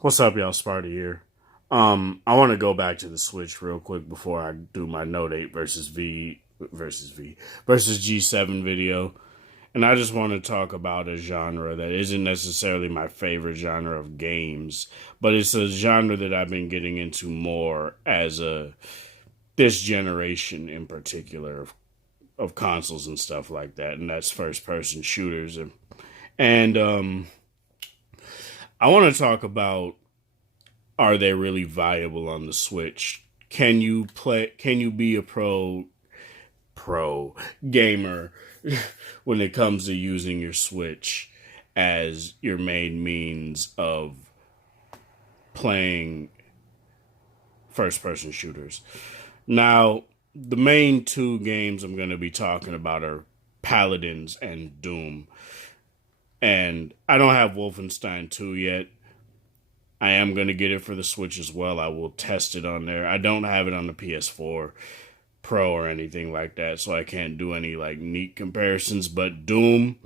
What's up, y'all? Sparta here. I want to go back to the Switch real quick before I do my Note 8 versus G7 video. And I just want to talk about a genre that isn't necessarily my favorite genre of games, but it's a genre that I've been getting into more as a this generation in particular of consoles and stuff like that, and that's first person shooters. And I want to talk about, are they really viable on the Switch? Can you play? Can you be a pro gamer when it comes to using your Switch as your main means of playing first person shooters? Now, the main two games I'm going to be talking about are Paladins and Doom. And I don't have Wolfenstein 2 yet. I am going to get it for the Switch as well. I will test it on there. I don't have it on the PS4 Pro or anything like that, so I can't do any like neat comparisons. But Doom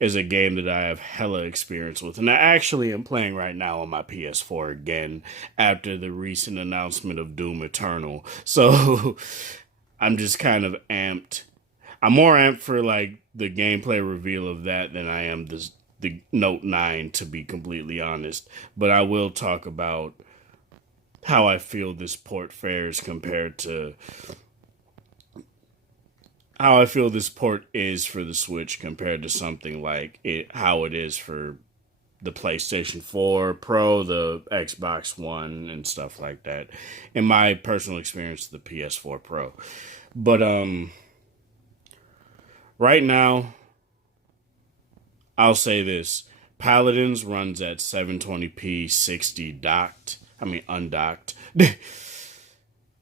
is a game that I have hella experience with, and I actually am playing right now on my PS4 again after the recent announcement of Doom Eternal. So I'm just kind of amped. I'm more amped for like the gameplay reveal of that than I am the Note 9, to be completely honest. But I will talk about how I feel this port fares compared to how I feel this port is for the Switch compared to something like how it is for the PlayStation 4 Pro, the Xbox One, and stuff like that. In my personal experience, the PS4 Pro. But right now, I'll say this: Paladins runs at 720p 60 docked. I mean undocked.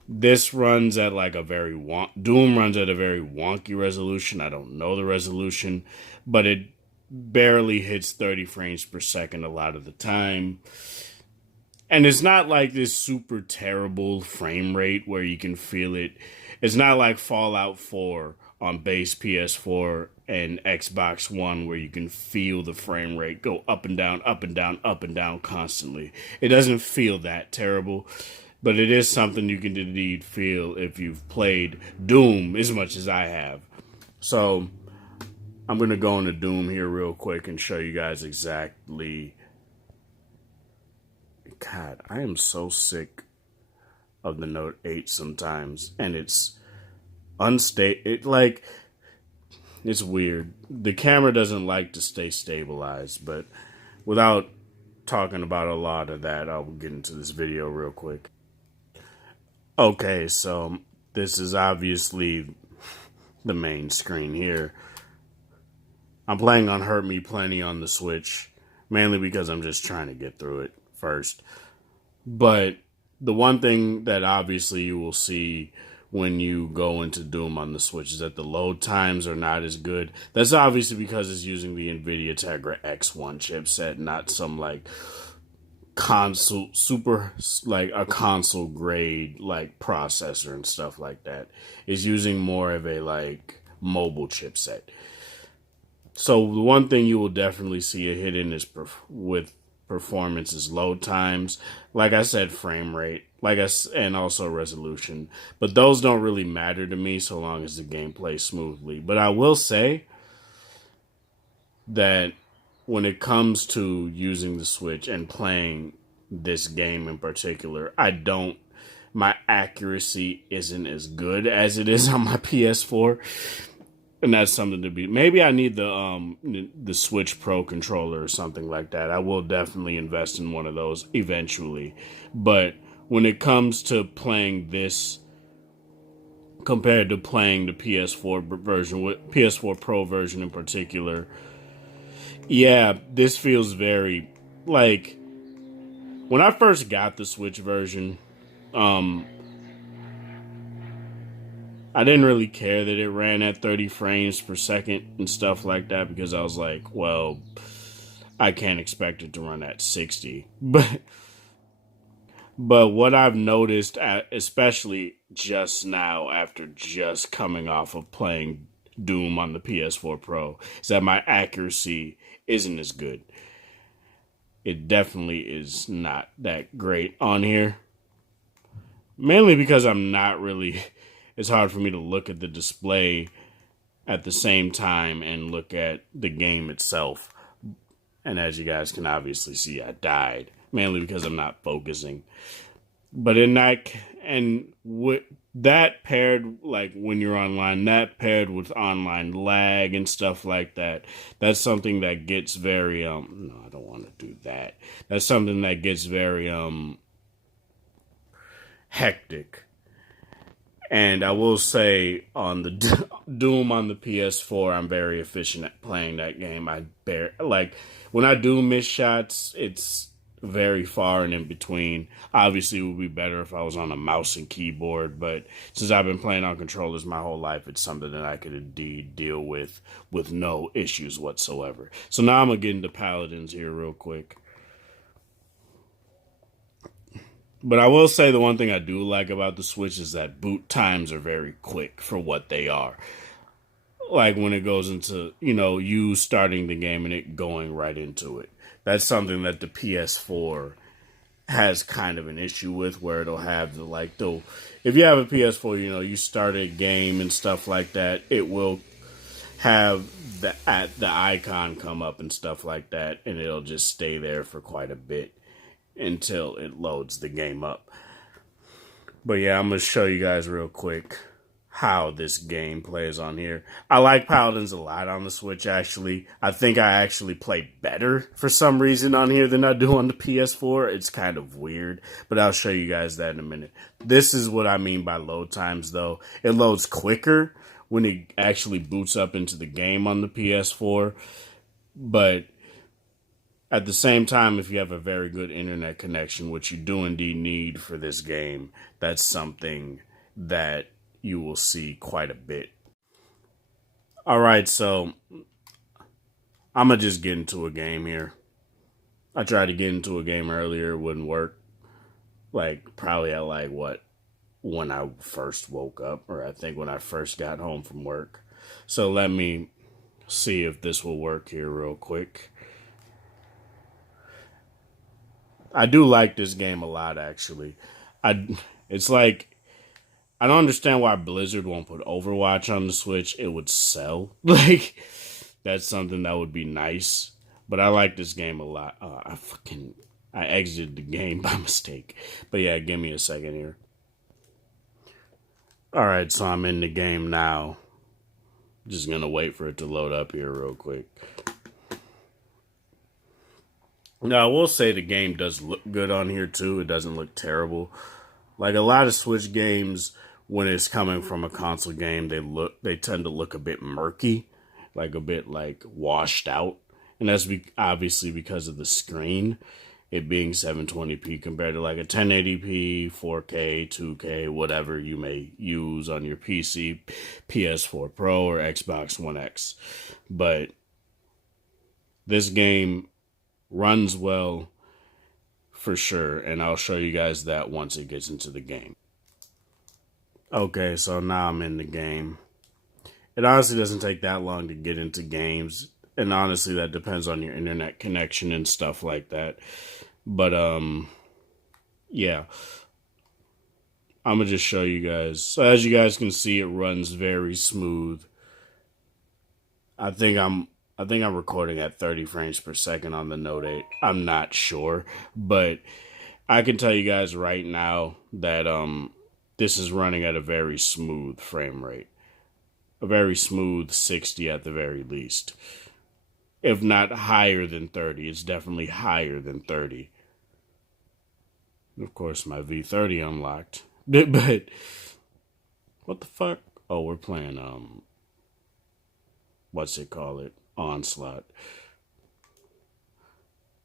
This runs at like a very Doom runs at a very wonky resolution. I don't know the resolution, but it barely hits 30 frames per second a lot of the time. And it's not like this super terrible frame rate where you can feel it. It's not like Fallout 4 on base PS4 and Xbox One where you can feel the frame rate go up and down, up and down, up and down constantly. It doesn't feel that terrible, but it is something you can indeed feel if you've played Doom as much as I have. So I'm going to go into Doom here real quick and show you guys exactly. God, I am so sick of the Note 8 sometimes, and it's unstable. It's weird. The camera doesn't like to stay stabilized, but without talking about a lot of that, I'll get into this video real quick. Okay, so this is obviously the main screen here. I'm playing on Hurt Me Plenty on the Switch, mainly because I'm just trying to get through it first. But the one thing that obviously you will see when you go into Doom on the Switch is that the load times are not as good. That's obviously because it's using the NVIDIA Tegra X1 chipset, not some like console like a console grade like processor and stuff like that. It's using more of a like mobile chipset. So the one thing you will definitely see a hit in is with performance is load times. Like I said, frame rate, and also resolution. But those don't really matter to me so long as the game plays smoothly. But I will say that when it comes to using the Switch and playing this game in particular, my accuracy isn't as good as it is on my PS4. And that's something to be. Maybe I need the Switch Pro controller or something like that. I will definitely invest in one of those eventually. But when it comes to playing this compared to playing the PS4 version, with PS4 Pro version in particular, yeah, this feels very like when I first got the Switch version, I didn't really care that it ran at 30 frames per second and stuff like that because I was like, well, I can't expect it to run at 60. But what I've noticed, especially just now after just coming off of playing Doom on the PS4 Pro, is that my accuracy isn't as good. it definitely is not that great on here. Mainly because I'm not really, it's hard for me to look at the display at the same time and look at the game itself. And as you guys can obviously see, I died. Mainly because I'm not focusing. But in that, and with that paired, like when you're online, that paired with online lag and stuff like that, that's something that gets very, no, I don't want to do that. That's something that gets very, hectic. And I will say on the Doom on the PS4, I'm very efficient at playing that game. Like when I do miss shots, it's very far and in between. Obviously, it would be better if I was on a mouse and keyboard, but since I've been playing on controllers my whole life, it's something that I could indeed deal with no issues whatsoever. So now I'm gonna get into Paladins here real quick. But I will say the one thing I do like about the Switch is that boot times are very quick for what they are. Like when it goes into, you starting the game and it going right into it. That's something that the PS4 has kind of an issue with, where it'll have if you have a PS4, you start a game and stuff like that, it will have the icon come up and stuff like that, and it'll just stay there for quite a bit until it loads the game up. But yeah, I'm going to show you guys real quick how this game plays on here. I like Paladins a lot on the Switch, actually. I think I actually play better for some reason on here than I do on the PS4. It's kind of weird, but I'll show you guys that in a minute. This is what I mean by load times, though. It loads quicker when it actually boots up into the game on the PS4, but at the same time, if you have a very good internet connection, which you do indeed need for this game, that's something that you will see quite a bit. Alright, so I'm going to just get into a game here. I tried to get into a game earlier, it wouldn't work. Probably at when I first woke up, or I think when I first got home from work. So let me see if this will work here real quick. I do like this game a lot, actually. It's like, I don't understand why Blizzard won't put Overwatch on the Switch. It would sell. That's something that would be nice. But I like this game a lot. I exited the game by mistake. But yeah, give me a second here. Alright, so I'm in the game now. Just gonna wait for it to load up here real quick. Now, I will say the game does look good on here, too. It doesn't look terrible. Like, a lot of Switch games, when it's coming from a console game, they tend to look a bit murky. A bit, washed out. And that's obviously because of the screen. It being 720p compared to, a 1080p, 4K, 2K, whatever you may use on your PC, PS4 Pro, or Xbox One X. But this game runs well for sure, and I'll show you guys that once it gets into the game. Okay, so now I'm in the game. It honestly doesn't take that long to get into games, and honestly that depends on your internet connection and stuff like that. But yeah, I'm gonna just show you guys. So as you guys can see, it runs very smooth. I think I'm recording at 30 frames per second on the Note 8. I'm not sure, but I can tell you guys right now that this is running at a very smooth frame rate. A very smooth 60 at the very least. If not higher than 30, it's definitely higher than 30. And of course, my V30 unlocked. But what the fuck? Oh, we're playing what's it call it? Onslaught.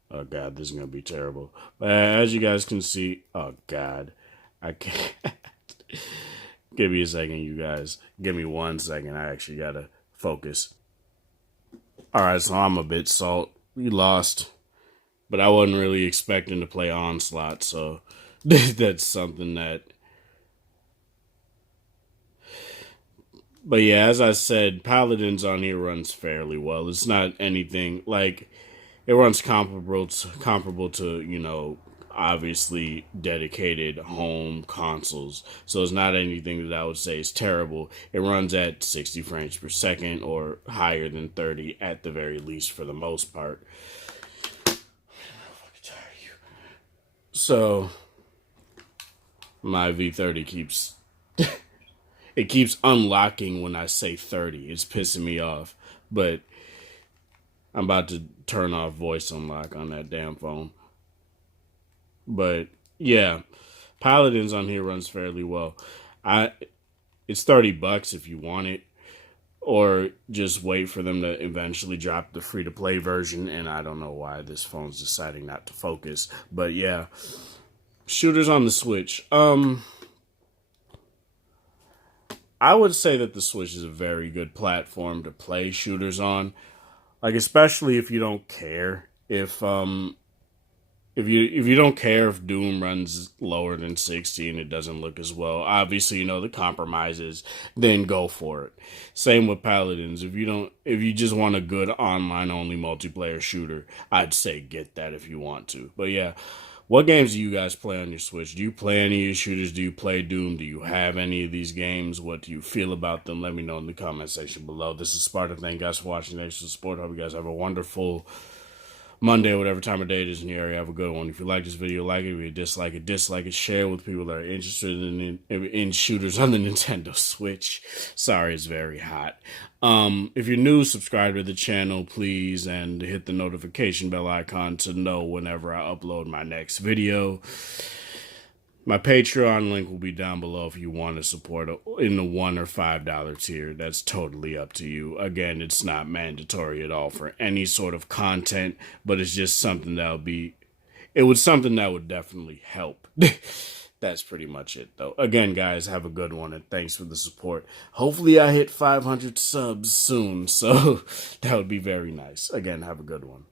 Oh god, this is gonna be terrible. As you guys can see, oh god, I can't. Give me a second, you guys. Give me 1 second. I actually gotta focus. Alright, so I'm a bit salt. We lost. But I wasn't really expecting to play Onslaught, so that's something that... But yeah, as I said, Paladins on here runs fairly well. It's not anything, it runs comparable to, obviously dedicated home consoles. So it's not anything that I would say is terrible. It runs at 60 frames per second or higher than 30 at the very least for the most part. So my V30 keeps it keeps unlocking when I say 30. It's pissing me off. But I'm about to turn off voice unlock on that damn phone. But yeah, Paladins on here runs fairly well. It's $30 if you want it, or just wait for them to eventually drop the free to play version. And I don't know why this phone's deciding not to focus. But yeah, shooters on the Switch. I would say that the Switch is a very good platform to play shooters on. Like, especially if you don't care if you don't care if Doom runs lower than 60 and it doesn't look as well. Obviously, the compromises, then go for it. Same with Paladins. If you just want a good online only multiplayer shooter, I'd say get that if you want to. But yeah, what games do you guys play on your Switch? Do you play any of your shooters? Do you play Doom? Do you have any of these games? What do you feel about them? Let me know in the comment section below. This is Sparta. Thank you guys for watching. Thanks for the support. Hope you guys have a wonderful Monday, whatever time of day it is in your area. Have a good one. If you like this video, like it. If you dislike it, share it with people that are interested in shooters on the Nintendo Switch. Sorry, it's very hot. If you're new, subscribe to the channel, please, and hit the notification bell icon to know whenever I upload my next video. My Patreon link will be down below if you want to support in the $1 or $5 tier. That's totally up to you. Again, it's not mandatory at all for any sort of content, but it's just something something that would definitely help. That's pretty much it, though. Again, guys, have a good one, and thanks for the support. Hopefully I hit 500 subs soon, so that would be very nice. Again, have a good one.